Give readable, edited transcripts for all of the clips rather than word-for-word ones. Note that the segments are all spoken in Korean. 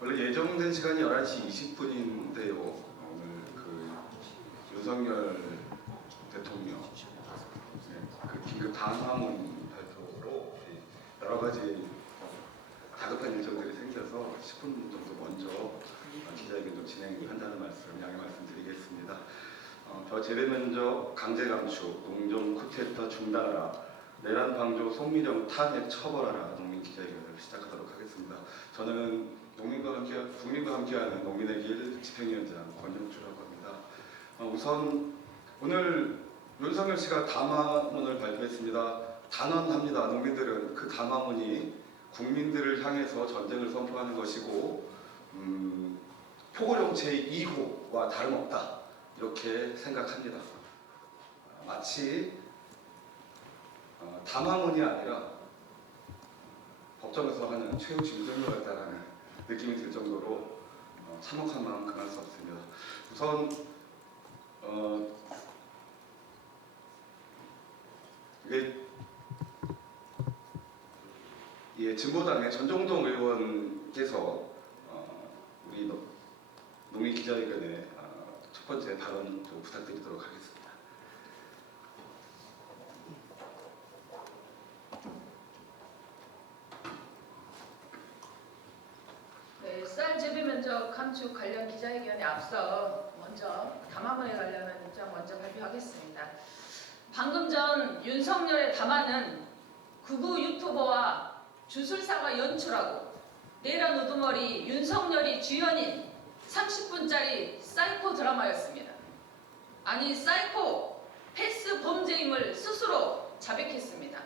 원래 예정된 시간이 11시 20분인데요. 오늘 그 윤석열 대통령 그 긴급 담화문 발표로 여러 가지 다급한 일정들이 생겨서 10분 정도 먼저 기자회견 좀 진행한다는 말씀, 양해 말씀드리겠습니다. 재배 면적 강제 감축, 농정 쿠데타 중단하라, 내란 방조 송민영 탄핵 처벌하라 농민 기자회견을 시작하도록 하겠습니다. 저는 국민과 함께하는 농민의 길 집행위원장 권영주라고 합니다. 우선 오늘 윤석열 씨가 담화문을 발표했습니다. 단언합니다. 농민들은 그 담화문이 국민들을 향해서 전쟁을 선포하는 것이고 포고령 제2호와 다름없다 이렇게 생각합니다. 마치 담화문이 아니라 법정에서 하는 최후 진술로 같다라는 느낌이 들 정도로 참혹한 마음 금할 수 없습니다. 우선 진보당의 전종동 의원께서 우리 농민 기자회견에 첫 번째 발언 좀 부탁드리도록 하겠습니다. 쌀 재배 면적 감축 관련 기자회견에 앞서 먼저 담화문에 관련한 입장 먼저 발표하겠습니다. 방금 전 윤석열의 담화는 극우 유튜버와 주술사가 연출하고 내란 우두머리 윤석열이 주연인 30분짜리 사이코 드라마였습니다. 아니 사이코 패스 범죄임을 스스로 자백했습니다.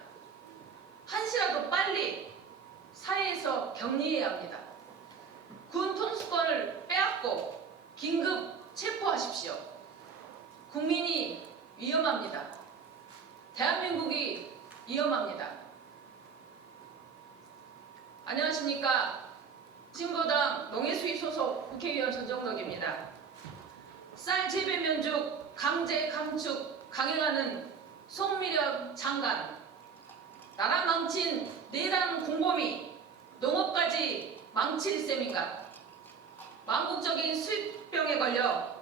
한시라도 빨리 사회에서 격리해야 합니다. 군 통수권을 빼앗고 긴급 체포하십시오. 국민이 위험합니다. 대한민국이 위험합니다. 안녕하십니까. 진보당 농해수위 소속 국회의원 전정덕입니다. 쌀 재배 면적 강제 감축 강행하는 송민영 장관, 나라 망친 내란 공범이 농업까지 망칠 셈인가? 망국적인 수입병에 걸려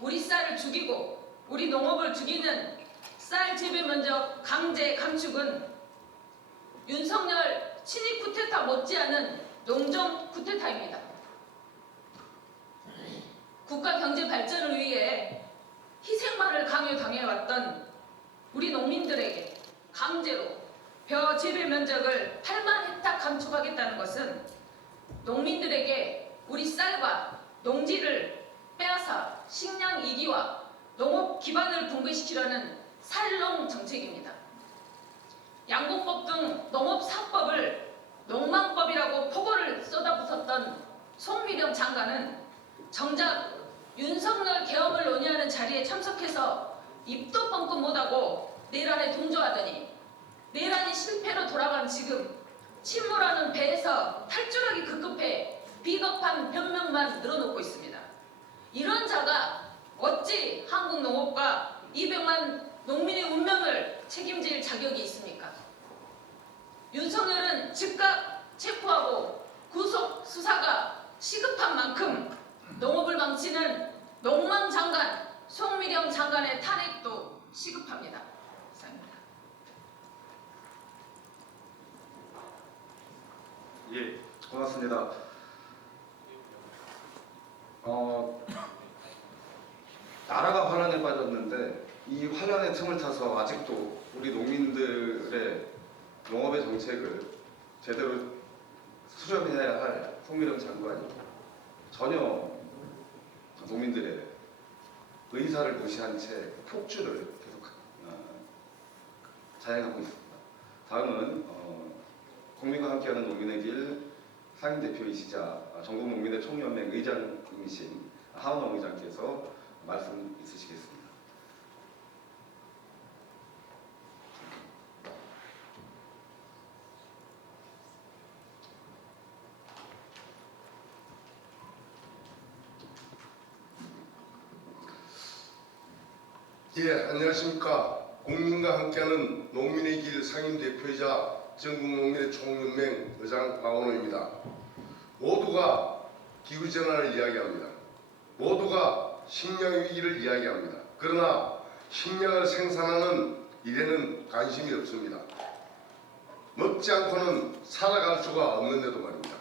우리 쌀을 죽이고 우리 농업을 죽이는 쌀 재배 면적 강제 감축은 윤석열 친위 쿠데타 못지않은 농정 쿠데타입니다. 국가 경제 발전을 위해 희생만을 강요당해왔던 우리 농민들에게 강제로 벼 재배 면적을 8만 헥타 감축하겠다는 것은 농민들에게 우리 쌀과 농지를 빼앗아 식량 이기와 농업 기반을 붕괴시키려는 살롱 정책입니다. 양곡법 등 농업사법을 농망법이라고 포고를 쏟아붓었던 송민영 장관은 정작 윤석열 계엄을 논의하는 자리에 참석해서 입도 뻥끗 못하고 내란에 동조하더니 내란이 실패로 돌아간 지금 침몰하는 배에서 탈출하기 급급해 비겁한 변명만 늘어놓고 있습니다. 이런 자가 어찌 한국 농업과 200만 농민의 운명을 책임질 자격이 있습니까? 윤석열은 즉각 체포하고 구속 수사가 시급한 만큼 농업을 망치는 농망장관 송민영 장관의 탄핵도 시급합니다. 감사합니다. 예, 고맙습니다. 나라가 환란에 빠졌는데 이 환란의 틈을 타서 아직도 우리 농민들의 농업의 정책을 제대로 수렴해야 할 송민영 장관이 전혀 농민들의 의사를 무시한 채 폭주를 계속 자행하고 있습니다. 다음은 국민과 함께하는 농민의 길 상임대표이시자 전국농민의 총연맹 의장이신 하원홍 의장께서 말씀 있으시겠습니다. 예, 안녕하십니까. 국민과 함께하는 농민의 길 상임대표이자 전국농민의 총연맹 의장 박원호입니다. 모두가 기후전환을 이야기합니다. 모두가 식량위기를 이야기합니다. 그러나 식량을 생산하는 일에는 관심이 없습니다. 먹지 않고는 살아갈 수가 없는데도 말입니다.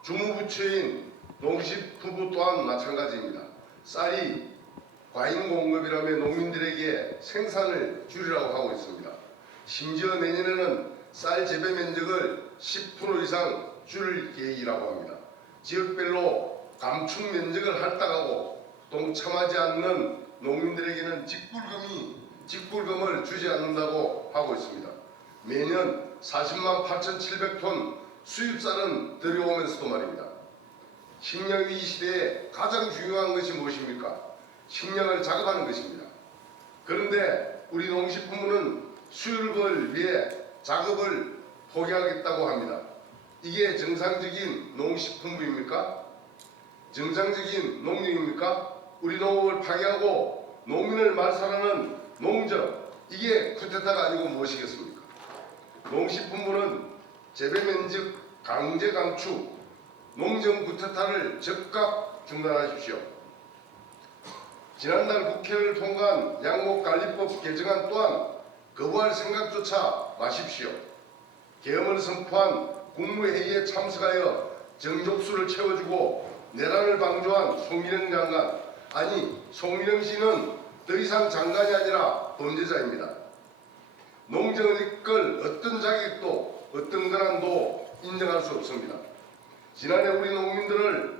주무부처인 농식품부 또한 마찬가지입니다. 쌀이 과잉 공급이라며 농민들에게 생산을 줄이라고 하고 있습니다. 심지어 내년에는 쌀 재배 면적을 10% 이상 줄일 계획이라고 합니다. 지역별로 감축 면적을 할당하고 동참하지 않는 농민들에게는 직불금을 주지 않는다고 하고 있습니다. 매년 40만 8,700톤 수입쌀은 들여오면서도 말입니다. 식량위기 시대에 가장 중요한 것이 무엇입니까? 식량을 자급하는 것입니다. 그런데 우리 농식품부는 수입을 위해 자급을 포기하겠다고 합니다. 이게 정상적인 농식품부입니까? 정상적인 농림입니까? 우리 농업을 파괴하고 농민을 말살하는 농정, 이게 쿠데타가 아니고 무엇이겠습니까? 농식품부는 재배 면적 강제 감축, 농정 쿠데타를 즉각 중단하십시오. 지난달 국회를 통과한 양목관리법 개정안 또한 거부할 생각조차 마십시오. 계엄을 선포한 국무회의에 참석하여 정족수를 채워주고 내란을 방조한 송민영 장관, 아니 송민영 씨는 더 이상 장관이 아니라 범죄자입니다. 농정을 이끌 어떤 자격도 어떤 권한도 인정할 수 없습니다. 지난해 우리 농민들을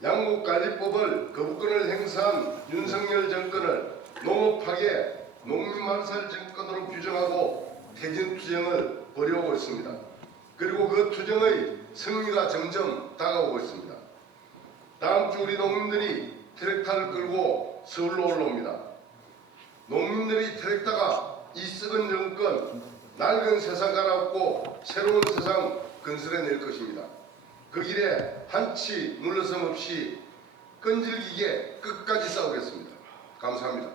양목관리법을 거부권을 행사한 윤석열 정권을 농업파괴, 농민말살 정권으로 규정하고 태진투쟁을 벌여오고 있습니다. 그리고 그 투쟁의 승리가 점점 다가오고 있습니다. 다음 주 우리 농민들이 트랙터를 끌고 서울로 올라옵니다. 농민들이 트랙터가 이 썩은 정권, 낡은 세상 갈아엎고 새로운 세상 건설해낼 것입니다. 그 길에 한치 물러섬 없이 끈질기게 끝까지 싸우겠습니다. 감사합니다.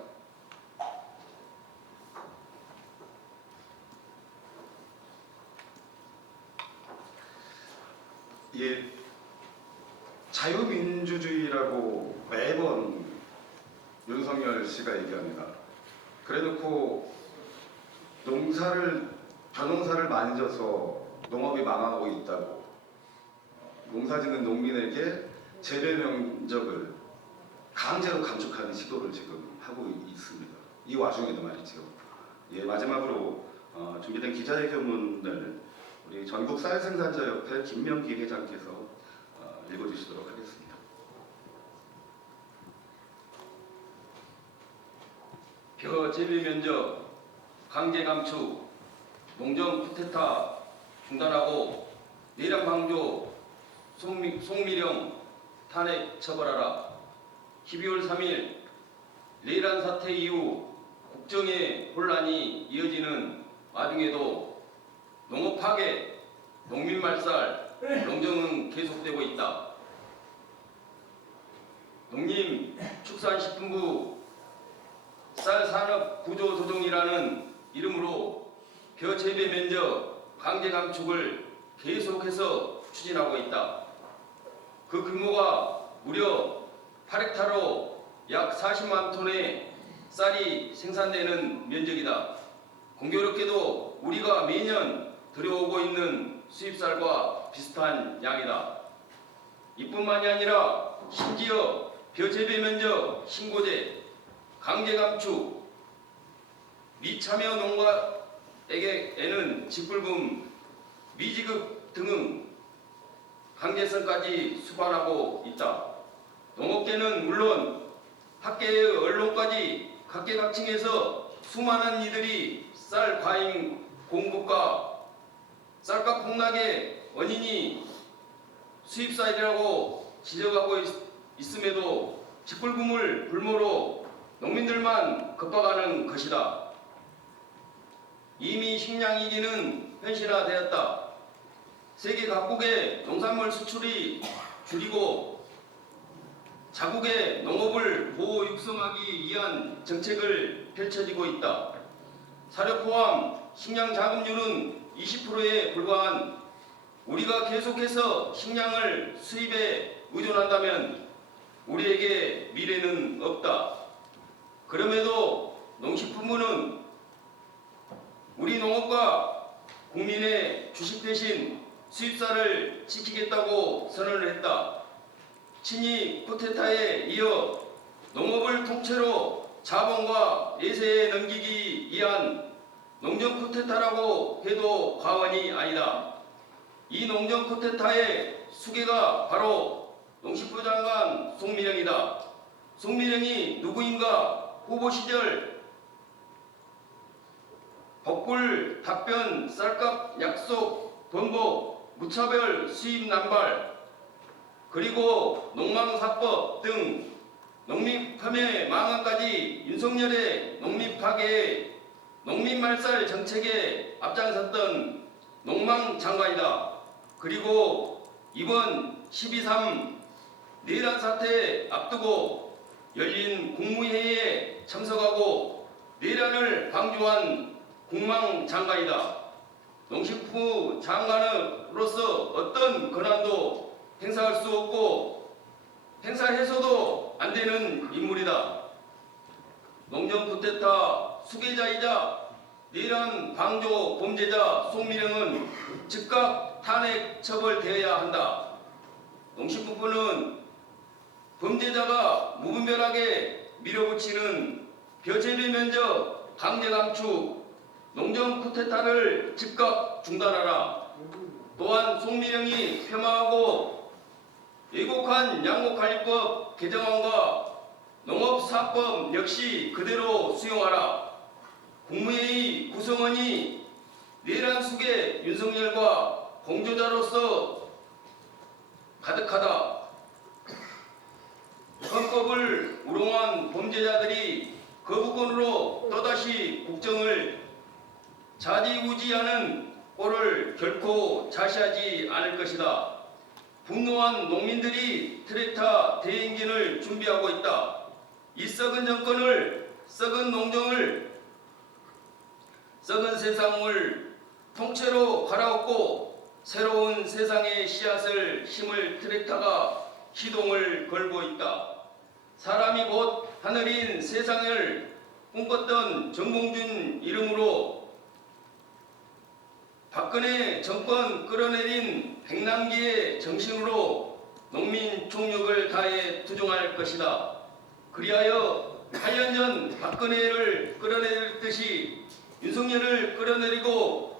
예, 자유민주주의라고 매번 윤석열 씨가 얘기합니다. 그래놓고 벼농사를 만져서 농업이 망하고 있다고, 농사짓는 농민에게 재배 면적을 강제로 감축하는 시도를 지금 하고 있습니다. 이 와중에도 말이죠. 예, 마지막으로 준비된 기자회견문을 우리 전국 쌀생산자협회 김명기 회장께서 읽어주시도록 하겠습니다. 벼 재배 면적 강제 감축, 농정 쿠데타 중단하고 내란 방조 송미령 탄핵 처벌하라. 12월 3일 내란 사태 이후 국정의 혼란이 이어지는 와중에도 농업 파괴, 농민 말살, 농정은 계속되고 있다. 농림축산식품부 쌀산업 구조조정이라는 이름으로 벼 재배 면적 강제 감축을 계속해서 추진하고 있다. 그 규모가 무려 8헥타르로 약 40만 톤의 쌀이 생산되는 면적이다. 공교롭게도 우리가 매년 들여오고 있는 수입쌀과 비슷한 양이다. 이뿐만이 아니라 심지어 벼 재배 면적 신고제, 강제 감축, 미참여 농가에게는 직불금, 미지급 등 강제성까지 수반하고 있다. 농업계는 물론 학계의 언론까지 각계각층에서 수많은 이들이 쌀 과잉 공급과 쌀값 폭락의 원인이 수입쌀이라고 지적하고 있음에도 직불금을 불모로 농민들만 겁박하는 것이다. 이미 식량위기는 현실화되었다. 세계 각국의 농산물 수출이 줄이고 자국의 농업을 보호 육성하기 위한 정책을 펼쳐지고 있다. 사료 포함 식량 자급률은 20%에 불과한 우리가 계속해서 식량을 수입에 의존한다면 우리에게 미래는 없다. 그럼에도 농식품부는 우리 농업과 국민의 주식 대신 수입사를 지키겠다고 선언을 했다. 친이 쿠데타에 이어 농업을 통째로 자본과 예세에 넘기기 위한 농정 쿠데타라고 해도 과언이 아니다. 이 농정 쿠데타의 수괴가 바로 농식부 장관 송미령이다. 송미령이 누구인가? 후보 시절 복불, 답변, 쌀값, 약속, 번복, 무차별 수입 남발, 그리고 농망사법 등 농민펌의 망언까지 윤석열의 농민 파괴, 농민 말살 정책에 앞장섰던 농망장관이다. 그리고 이번 12.3 내란 사태 앞두고 열린 국무회의에 참석하고 내란을 방조한 국망장관이다. 농식부 장관으로서 어떤 권한도 행사할 수 없고 행사해서도 안 되는 인물이다. 농정 쿠데타 수괴자이자 내란 방조 범죄자 송미령은 즉각 탄핵 처벌되어야 한다. 농식부는 범죄자가 무분별하게 밀어붙이는 벼재배 면적 강제 감축, 농정 쿠데타를 즉각 중단하라. 또한 송미령이 폄하하고 왜곡한 양곡관리법 개정안과 농업사법 역시 그대로 수용하라. 국무회의 구성원이 내란 수괴 윤석열과 공조자로서 가득하다. 헌법을 우롱한 범죄자들이 거부권으로 또다시 국정을 좌지우지하는 꼴을 결코 자시하지 않을 것이다. 분노한 농민들이 트랙터 대행진을 준비하고 있다. 이 썩은 정권을, 썩은 농정을, 썩은 세상을 통째로 갈아엎고 새로운 세상의 씨앗을 심을 트랙터가 시동을 걸고 있다. 사람이 곧 하늘인 세상을 꿈꿨던 정봉준 이름으로 박근혜 정권 끌어내린 백남기의 정신으로 농민 총력을 다해 투쟁할 것이다. 그리하여 8년 전 박근혜를 끌어내렸듯이 윤석열을 끌어내리고